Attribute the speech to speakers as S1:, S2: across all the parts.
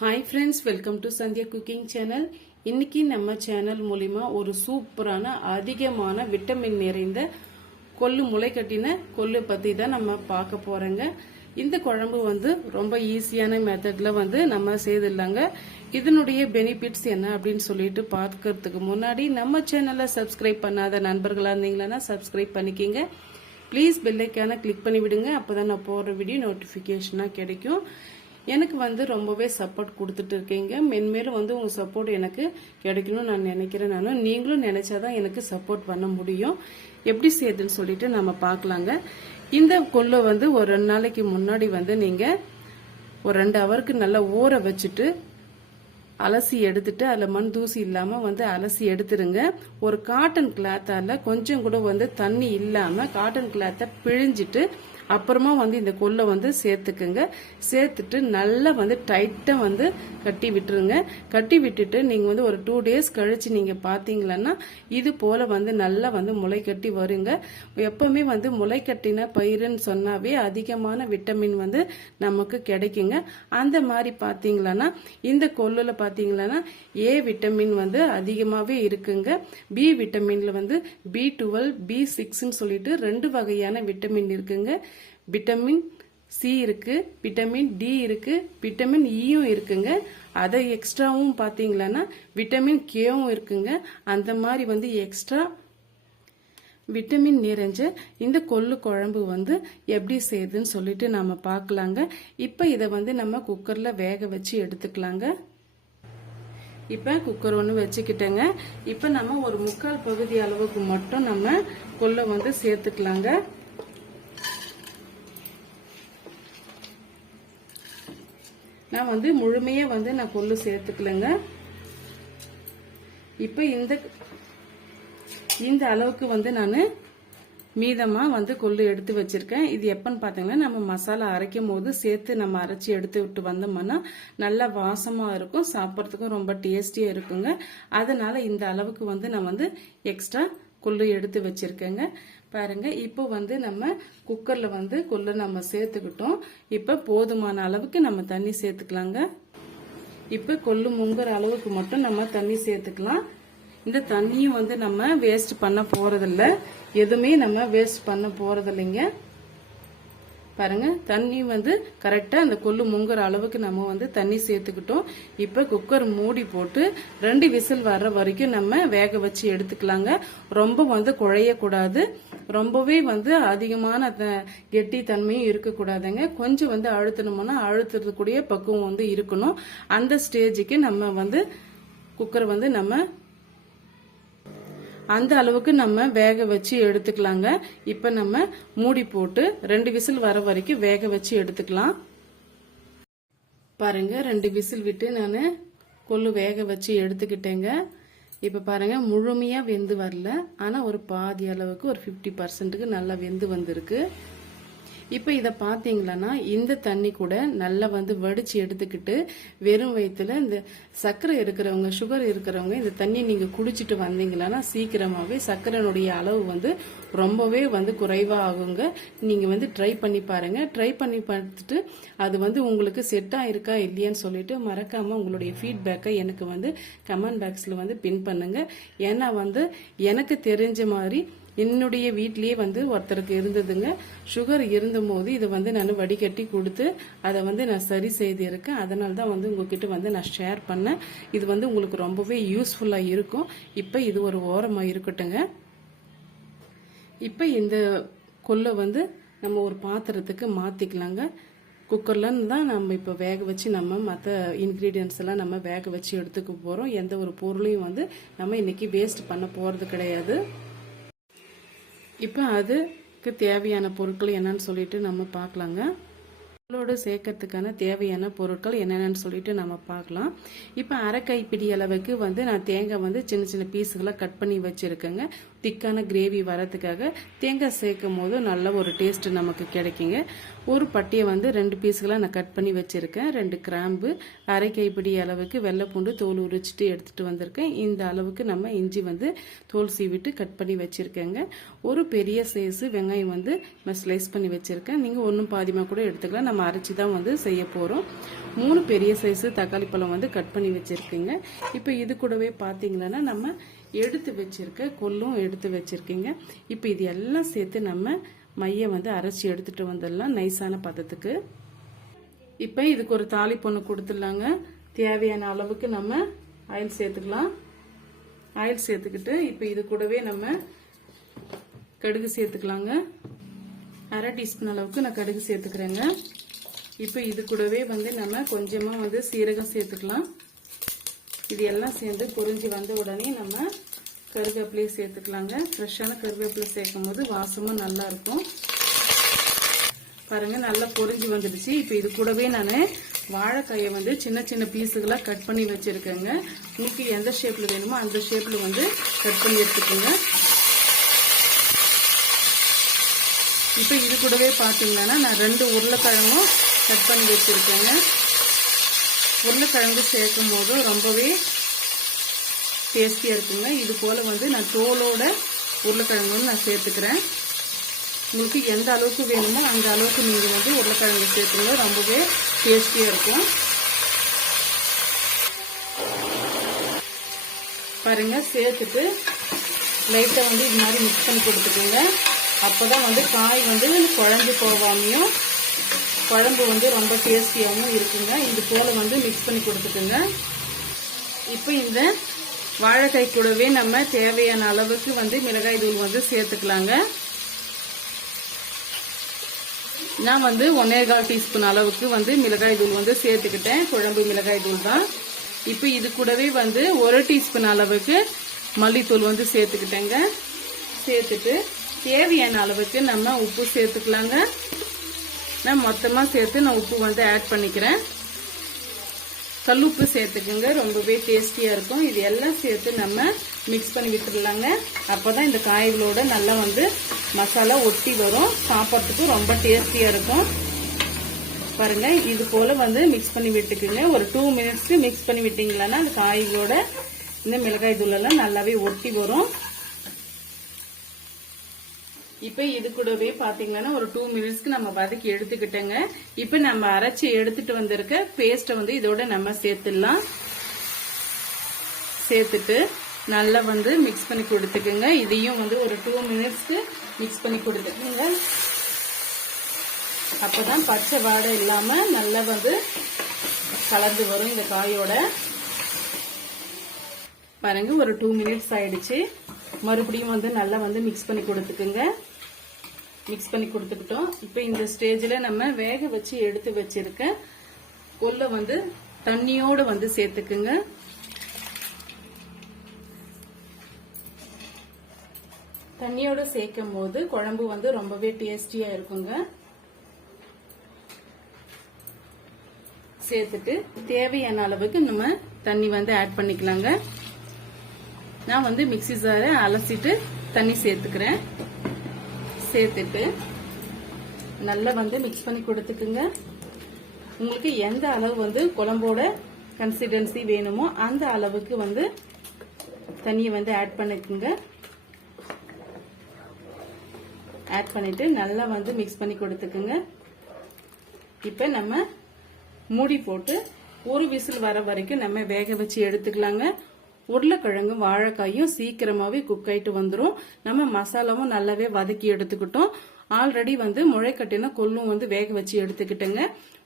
S1: Hi friends welcome to Sandhya cooking channel இன்னைக்கு நம்ம channel மூலிமா ஒரு சூப்பரான அதிகமான விட்டமின் நிறைந்த கொள்ளு முளை கட்டின கொள்ளு பற்றி தான் நம்ம பார்க்க போகிறோங்க இந்த குழம்பு வந்து ரொம்ப ஈஸியான மெத்தடில் வந்து நம்ம செய்திடலாங்க. இதனுடைய பெனிஃபிட்ஸ் என்ன அப்படின்னு சொல்லிட்டு பார்க்கறதுக்கு முன்னாடி நம்ம சேனலை சப்ஸ்கிரைப் பண்ணாத நண்பர்களாக இருந்தீங்களன்னா சப்ஸ்கிரைப் பண்ணிக்கிங்க. ப்ளீஸ் பெல்லைக்கான கிளிக் பண்ணி விடுங்க அப்போ தான் நான் போடுற வீடியோ நோட்டிஃபிகேஷனாக கிடைக்கும். எனக்கு வந்து ரொம்பவே சப்போர்ட் கொடுத்துட்டு இருக்கீங்க. மென்மேலும் வந்து உங்கள் சப்போர்ட் எனக்கு கிடைக்கணும்னு நான் நினைக்கிறேன் நான். நீங்களும் நினைச்சாதான் எனக்கு சப்போர்ட் பண்ண முடியும். எப்படி செய்யுதுன்னு சொல்லிட்டு நம்ம பார்க்கலாங்க. இந்த கொள்ளை வந்து ஒரு ரெண்டு நாளைக்கு முன்னாடி வந்து நீங்கள் ஒரு ரெண்டு ஹவருக்கு நல்லா ஊற வச்சுட்டு அலசி எடுத்துட்டு அதில் மண் தூசி இல்லாமல் வந்து அலசி எடுத்துருங்க. ஒரு காட்டன் கிளாத்தால் கொஞ்சம் கூட வந்து தண்ணி இல்லாமல் காட்டன் கிளாத்தை பிழிஞ்சிட்டு அப்புறமா வந்து இந்த கொல்லை வந்து சேர்த்துக்குங்க. சேர்த்துட்டு நல்லா வந்து டைட்டாக வந்து கட்டி விட்டுருங்க. கட்டி விட்டுட்டு நீங்கள் வந்து ஒரு டூ டேஸ் கழித்து நீங்கள் பார்த்தீங்களன்னா இது போல் வந்து நல்லா வந்து முளை கட்டி வருங்க. எப்போவுமே வந்து முளை கட்டின பயிருன்னு சொன்னாவே அதிகமான விட்டமின் வந்து நமக்கு கிடைக்குங்க. அந்த மாதிரி பார்த்தீங்களன்னா இந்த கொல்லில் பார்த்தீங்களன்னா ஏ விட்டமின் வந்து அதிகமாகவே இருக்குங்க. பி விட்டமின்ல வந்து பி டுவெல் பி சிக்ஸ்ன்னு சொல்லிட்டு ரெண்டு வகையான விட்டமின் இருக்குங்க. விட்டமின் சி இருக்கு விட்டமின் டி இருக்கு விட்டமின் இயும் e இருக்குங்க. அதை எக்ஸ்ட்ராவும் பார்த்தீங்களன்னா விட்டமின் கேவும் இருக்குங்க. அந்த மாதிரி வந்து எக்ஸ்ட்ரா விட்டமின் நிறைஞ்ச இந்த கொள்ளு குழம்பு வந்து எப்படி செய்யுதுன்னு சொல்லிட்டு நாம பார்க்கலாங்க இப்போ இதை வந்து நம்ம குக்கரில் வேக வச்சு எடுத்துக்கலாங்க. இப்போ குக்கர் ஒன்று வச்சுக்கிட்டேங்க. இப்போ நம்ம ஒரு முக்கால் பகுதி அளவுக்கு மட்டும் நம்ம கொள்ளை வந்து சேர்த்துக்கலாங்க. நான் வந்து முழுமையாக வந்து நான் கொள்ளு சேர்த்துக்கலைங்க. இப்போ இந்த இந்த அளவுக்கு வந்து நான் மீதமாக வந்து கொள்ளு எடுத்து வச்சிருக்கேன். இது எப்போன்னு பார்த்தீங்கன்னா நம்ம மசாலா அரைக்கும் போது சேர்த்து நம்ம அரைச்சி எடுத்து விட்டு வந்தோம்னா நல்லா வாசமாக இருக்கும் சாப்பிட்றதுக்கும் ரொம்ப டேஸ்டியாக இருக்குங்க. அதனால் இந்த அளவுக்கு வந்து நான் வந்து எக்ஸ்ட்ரா கொள்ளு எடுத்து வச்சிருக்கேங்க. பாருங்க இப்போ வந்து நம்ம குக்கர்ல வந்து கொள்ளு நம்ம சேர்த்துக்கிட்டோம். இப்போ போதுமான அளவுக்கு நம்ம தண்ணி சேர்த்துக்கலாங்க. இப்போ கொள்ளு முங்குற அளவுக்கு மட்டும் நம்ம தண்ணி சேர்த்துக்கலாம். இந்த தண்ணியும் வந்து நம்ம வேஸ்ட் பண்ண போறதில்ல. எதுவுமே நம்ம வேஸ்ட் பண்ண போறதில்லைங்க. பாருங்க தண்ணி வந்து கரெக்டாக அந்த கொள்ளு முங்குற அளவுக்கு நம்ம வந்து தண்ணி சேர்த்துக்கிட்டோம். இப்போ குக்கர் மூடி போட்டு ரெண்டு விசில் வர்ற வரைக்கும் நம்ம வேக வச்சு எடுத்துக்கலாங்க. ரொம்ப வந்து குழையக்கூடாது. ரொம்பவே வந்து அதிகமான கெட்டி தன்மையும் இருக்கக்கூடாதுங்க. கொஞ்சம் வந்து அழுத்தணும்னா அழுத்துறதுக்கூடிய பக்குவம் வந்து இருக்கணும். அந்த ஸ்டேஜுக்கு நம்ம வந்து குக்கர் வந்து நம்ம அந்த அளவுக்கு நம்ம வேக வச்சு எடுத்துக்கலாங்க. இப்ப நம்ம மூடி போட்டு ரெண்டு விசில் வர வரைக்கும் வேக வச்சு எடுத்துக்கலாம். பாருங்க ரெண்டு விசில் விட்டு நான் கொள்ளு வேக வச்சு எடுத்துக்கிட்டேங்க. இப்போ பாருங்க முழுமையா வெந்து வரல. ஆனா ஒரு பாதி அளவுக்கு ஒரு ஃபிஃப்டி பர்சன்ட்டுக்கு நல்லா வெந்து வந்திருக்கு. இப்போ இதை பார்த்தீங்களன்னா இந்த தண்ணி கூட நல்லா வந்து வடிச்சு எடுத்துக்கிட்டு வெறும் வயிற்றுல இந்த சர்க்கரை இருக்கிறவங்க சுகர் இருக்கிறவங்க இந்த தண்ணி நீங்க குடிச்சிட்டு வந்தீங்களன்னா சீக்கிரமாவே சர்க்கரைனுடைய அளவு வந்து ரொம்பவே வந்து குறைவாகுங்க நீங்க வந்து ட்ரை பண்ணி பாருங்க. ட்ரை பண்ணி பார்த்துட்டு அது வந்து உங்களுக்கு செட் ஆயிருக்கா இல்லையான்னு சொல்லிட்டு மறக்காம உங்களுடைய ஃபீட்பேக்கை எனக்கு வந்து கமெண்ட் பாக்ஸ்ல வந்து பின் பண்ணுங்க. ஏன்னா வந்து எனக்கு தெரிஞ்ச மாதிரி என்னுடைய வீட்லயே வந்து ஒருத்தருக்கு இருந்ததுங்க. சுகர் இருந்தபோது இதை வந்து நான் வடிகட்டி கொடுத்து அதை வந்து நான் சரி செய்திருக்கேன். அதனால தான் வந்து உங்ககிட்ட வந்து நான் ஷேர் பண்ணேன். இது வந்து உங்களுக்கு ரொம்பவே யூஸ்ஃபுல்லாக இருக்கும். இப்போ இது ஒரு ஓரமாக இருக்கட்டுங்க இப்போ இந்த கொல்லை வந்து நம்ம ஒரு பாத்திரத்துக்கு மாற்றிக்கலாங்க குக்கர்லன்னு தான் நம்ம இப்போ வேக வச்சு நம்ம மற்ற இன்க்ரீடியன்ஸ் எல்லாம் நம்ம வேக வச்சு எடுத்துக்க போகிறோம் எந்த ஒரு பொருளையும் வந்து நம்ம இன்னைக்கு வேஸ்ட் பண்ண போகிறது கிடையாது. இப்போ அதுக்கு தேவையான பொருட்கள் என்னன்னு சொல்லிட்டு நம்ம பார்க்கலாங்க. பொருளோடு சேர்க்கறதுக்கான தேவையான பொருட்கள் என்னென்னு சொல்லிட்டு நம்ம பார்க்கலாம். இப்போ அரை கைப்பிடி அளவுக்கு வந்து நான் தேங்காய் வந்து சின்ன சின்ன பீஸுகளாக கட் பண்ணி வச்சுருக்கேங்க. திக்கான கிரேவி வரத்துக்காக தேங்காய் சேர்க்கும் போது நல்ல ஒரு டேஸ்ட் நமக்கு கிடைக்குங்க. ஒரு பட்டியை வந்து ரெண்டு பீஸ்களாக நான் கட் பண்ணி வச்சுருக்கேன். ரெண்டு கிராம்பு அரை கைப்பிடி அளவுக்கு வெள்ளைப்பூண்டு தோல் உரிச்சிட்டு எடுத்துகிட்டு வந்திருக்கேன். இந்த அளவுக்கு நம்ம இஞ்சி வந்து தோல் சீவிட்டு கட் பண்ணி வச்சுருக்கேங்க. ஒரு பெரிய சைஸு வெங்காயம் வந்து நான் ஸ்லைஸ் பண்ணி வச்சுருக்கேன். நீங்கள் ஒன்றும் பாதிமாக கூட எடுத்துக்கலாம். நம்ம அரைச்சி தான் வந்து செய்ய போகிறோம் மூணு பெரிய சைஸு தக்காளி பழம் வந்து கட் பண்ணி வச்சுருக்கேங்க. இப்போ இது கூடவே பார்த்தீங்கன்னா நம்ம எடுத்து வச்சிருக்க கொல்லும் எடுத்து வச்சிருக்கீங்க. இப்போ இது எல்லாம் சேர்த்து நம்ம மையை வந்து அரைச்சி எடுத்துட்டு வந்துடலாம் நைஸான பதத்துக்கு. இப்போ இதுக்கு ஒரு தாலி பொண்ணு கொடுத்துடலாங்க. தேவையான அளவுக்கு நம்ம ஆயில் சேர்த்துக்கலாம். ஆயில் சேர்த்துக்கிட்டு இப்போ இது கூடவே நம்ம கடுகு சேர்த்துக்கலாங்க. அரை டீஸ்பூன் அளவுக்கு நான் கடுகு சேர்த்துக்கிறேங்க. இப்போ இது கூடவே வந்து நம்ம கொஞ்சமாக வந்து சீரகம் சேர்த்துக்கலாம். இது எல்லாம் சேர்ந்து பொறிஞ்சி வந்த உடனே நம்ம கருவேப்பிலையை சேர்த்துக்கலாங்க. ஃப்ரெஷ்ஷான கருவேப்பிலை சேர்க்கும் போது வாசமும் நல்லா இருக்கும் பாருங்க நல்லா பொறிஞ்சி வந்துடுச்சு. இப்போ இது கூடவே நான் வாழைக்காயை வந்து சின்ன சின்ன பீஸுகளாக கட் பண்ணி வச்சுருக்கேங்க. உங்களுக்கு எந்த ஷேப்பில் வேணுமோ அந்த ஷேப்பில் வந்து கட் பண்ணி எடுத்துக்கோங்க. இப்போ இது கூடவே பார்த்தீங்கன்னா நான் ரெண்டு உருளைக்கிழங்கும் கட் பண்ணி வச்சுருக்கேங்க. உருளைக்கிழங்கு சேர்க்கும் போது ரொம்பவே டேஸ்டியாக இருக்குங்க. இது போல் வந்து நான் தோலோட உருளைக்கிழங்கு நான் சேர்த்துக்கிறேன். உங்களுக்கு எந்த அளவுக்கு வேணுமோ அந்த அளவுக்கு நீங்கள் வந்து உருளைக்கிழங்கு சேர்த்துங்க ரொம்பவே டேஸ்டியாக இருக்கும். பாருங்கள் சேர்த்துட்டு லைட்டாக வந்து இது மாதிரி மிக்ஸ் பண்ணி கொடுத்துக்கோங்க. அப்போ தான் வந்து காய் வந்து குழஞ்சி போகாமையும் குழம்பு வந்து ரொம்ப டேஸ்டியாகவும் இருக்குங்க. இது போல் வந்து மிக்ஸ் பண்ணி கொடுத்துக்குங்க. இப்போ இந்த வாழைக்காய் கூடவே நம்ம தேவையான அளவுக்கு வந்து மிளகாய் தூள் வந்து சேர்த்துக்கலாங்க. நான் வந்து ஒன்னே கால் டீஸ்பூன் அளவுக்கு வந்து மிளகாய் தூள் வந்து சேர்த்துக்கிட்டேன். குழம்பு மிளகாய் தூள் தான். இப்போ இது கூடவே வந்து ஒரு டீஸ்பூன் அளவுக்கு மல்லித்தூள் வந்து சேர்த்துக்கிட்டேங்க. சேர்த்துட்டு தேவையான அளவுக்கு நம்ம உப்பு சேர்த்துக்கலாங்க. நான் மொத்தமாக சேர்த்து நான் உப்பு வந்து ஆட் பண்ணிக்கிறேன். கல்லுப்பு சேர்த்துக்குங்க. ரொம்பவே டேஸ்டியாக இருக்கும். இது எல்லாம் சேர்த்து நம்ம மிக்ஸ் பண்ணி விட்டுடலாங்க அப்போ தான் இந்த காய்களோட நல்லா வந்து மசாலா ஒட்டி வரும். சாப்பிட்றதுக்கு ரொம்ப டேஸ்டியாக இருக்கும். பாருங்க இது போல வந்து மிக்ஸ் பண்ணி விட்டுக்குங்க. ஒரு டூ மினிட்ஸ்க்கு மிக்ஸ் பண்ணி விட்டீங்களான்னா அந்த காய்களோட இந்த மிளகாய் தூளெல்லாம் நல்லாவே ஒட்டி வரும். இப்போ இது கூடவே பாத்தீங்கன்னா ஒரு டூ மினிட்ஸ்க்கு நம்ம வதக்கி எடுத்துக்கிட்டோங்க. இப்போ நம்ம அரைச்சி எடுத்துட்டு வந்திருக்க பேஸ்ட்டை வந்து இதோட நம்ம சேர்த்துடலாம். சேர்த்துட்டு நல்லா வந்து மிக்ஸ் பண்ணி கொடுத்துக்குங்க. இதையும் வந்து ஒரு டூ மினிட்ஸ்க்கு மிக்ஸ் பண்ணி கொடுத்துக்குங்க. அப்பதான் பச்சை வாடை இல்லாம நல்லா வந்து கலந்து வரும் இந்த காயோட. பாருங்க ஒரு டூ மினிட்ஸ் ஆயிடுச்சு. மறுபடியும் வந்து நல்லா வந்து மிக்ஸ் பண்ணி கொடுத்துக்குங்க. மிக்ஸ் பண்ணி கொடுத்துக்கிட்டோம். இப்போ இந்த ஸ்டேஜில் நம்ம வேக வச்சு எடுத்து வச்சிருக்க கொல்லை வந்து தண்ணியோடு வந்து சேர்த்துக்குங்க. தண்ணியோட சேர்க்கும் போது குழம்பு வந்து ரொம்பவே டேஸ்டியா இருக்குங்க. சேர்த்துட்டு தேவையான அளவுக்கு நம்ம தண்ணி வந்து ஆட் பண்ணிக்கலாங்க. நான் வந்து மிக்சி ஜாரை அலசிட்டு தண்ணி சேர்த்துக்கிறேன். சேர்த்துட்டு நல்லா வந்து மிக்ஸ் பண்ணி கொடுத்துக்குங்க. உங்களுக்கு எந்த அளவு வந்து குழம்போட கன்சிஸ்டன்சி வேணுமோ அந்த அளவுக்கு வந்து தண்ணியை வந்து ஆட் பண்ணிக்குங்க. ஆட் பண்ணிட்டு நல்லா வந்து மிக்ஸ் பண்ணி கொடுத்துக்குங்க. இப்போ நம்ம மூடி போட்டு ஒரு விசில் வர வரைக்கும் நம்ம வேக வச்சு எடுத்துக்கலாங்க. உருளைக்கிழங்கும் வாழைக்காயும் சீக்கிரமாவே குக் ஆயிட்டு வந்துடும் நம்ம மசாலாவும் நல்லாவே வதக்கி எடுத்துக்கிட்டோம். ஆல்ரெடி வந்து முளைக்கட்டின கொல்லும் வந்து வேக வச்சு எடுத்துக்கிட்டேங்க.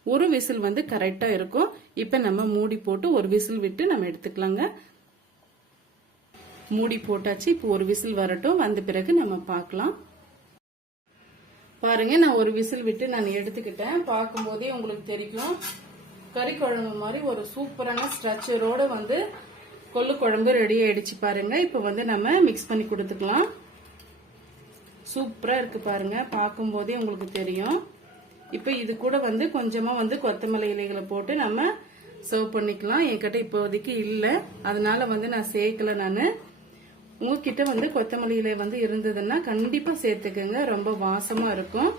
S1: ஒரு விசில் வந்து கரெக்டா இருக்கும். இப்ப நம்ம மூடி போட்டு ஒரு விசில் விட்டு நம்ம எடுத்துக்கலாங்க. மூடி போட்டாச்சு. இப்போ ஒரு விசில் வரட்டும். வந்த பிறகு நம்ம பார்க்கலாம். பாருங்க நான் ஒரு விசில் விட்டு நான் எடுத்துக்கிட்டேன். பார்க்கும்போதே உங்களுக்கு தெரியும். கறி குழம்பு மாதிரி ஒரு சூப்பரான ஸ்ட்ரக்சரோட வந்து கொள்ளு குழம்பு ரெடி ஆயிடுச்சு பாருங்க. இப்போ வந்து நம்ம மிக்ஸ் பண்ணி கொடுத்துக்கலாம். சூப்பரா இருக்கு பாருங்க. பார்க்கும்போதே உங்களுக்கு தெரியும். இப்போ இது கூட வந்து கொஞ்சமா வந்து கொத்தமல்லி இலைகளை போட்டு நம்ம சர்வ் பண்ணிக்கலாம். என்கிட்ட இப்போதைக்கு இல்லை. அதனால வந்து நான் சேர்க்கல நான். உங்ககிட்ட வந்து கொத்தமல்லி இலை வந்து இருந்ததுன்னா கண்டிப்பா சேர்த்துக்கோங்க. ரொம்ப வாசமா இருக்கும்.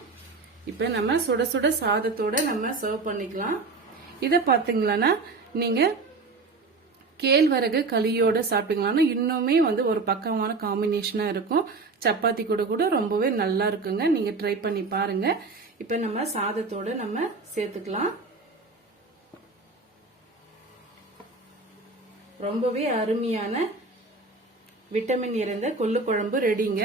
S1: இப்போ நம்ம சுட சுட சாதத்தோட நம்ம சர்வ் பண்ணிக்கலாம். இதை பார்த்தீங்களான்னா நீங்க கேழ்வரகு களியோட சாப்பிட்டீங்களான்னா இன்னுமே வந்து ஒரு பக்கமான காம்பினேஷனா இருக்கும். சப்பாத்தி கூட கூட ரொம்பவே நல்லா இருக்குங்க. நீங்க ட்ரை பண்ணி பாருங்க. இப்போ நம்ம சாதத்தோட நம்ம சேர்த்துக்கலாம். ரொம்பவே அருமையான விட்டமின் நிறைந்த கொள்ளு குழம்பு ரெடிங்க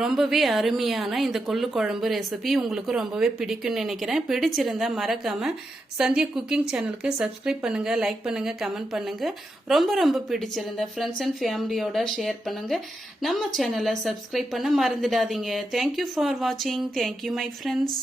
S1: ரொம்பவே அருமையான இந்த கொள்ளு குழம்பு ரெசிபி உங்களுக்கு ரொம்பவே பிடிக்கும்னு நினைக்கிறேன். பிடிச்சிருந்தா மறக்காம சந்தியா குக்கிங் சேனலுக்கு சப்ஸ்கிரைப் பண்ணுங்க லைக் பண்ணுங்க கமெண்ட் பண்ணுங்க. ரொம்ப ரொம்ப பிடிச்சிருந்தா ஃப்ரெண்ட்ஸ் அண்ட் ஃபேமிலியோட ஷேர் பண்ணுங்க. நம்ம சேனலை சப்ஸ்கிரைப் பண்ண மறந்துடாதீங்க. தேங்க்யூ ஃபார் வாட்சிங் தேங்க்யூ மை ஃப்ரெண்ட்ஸ்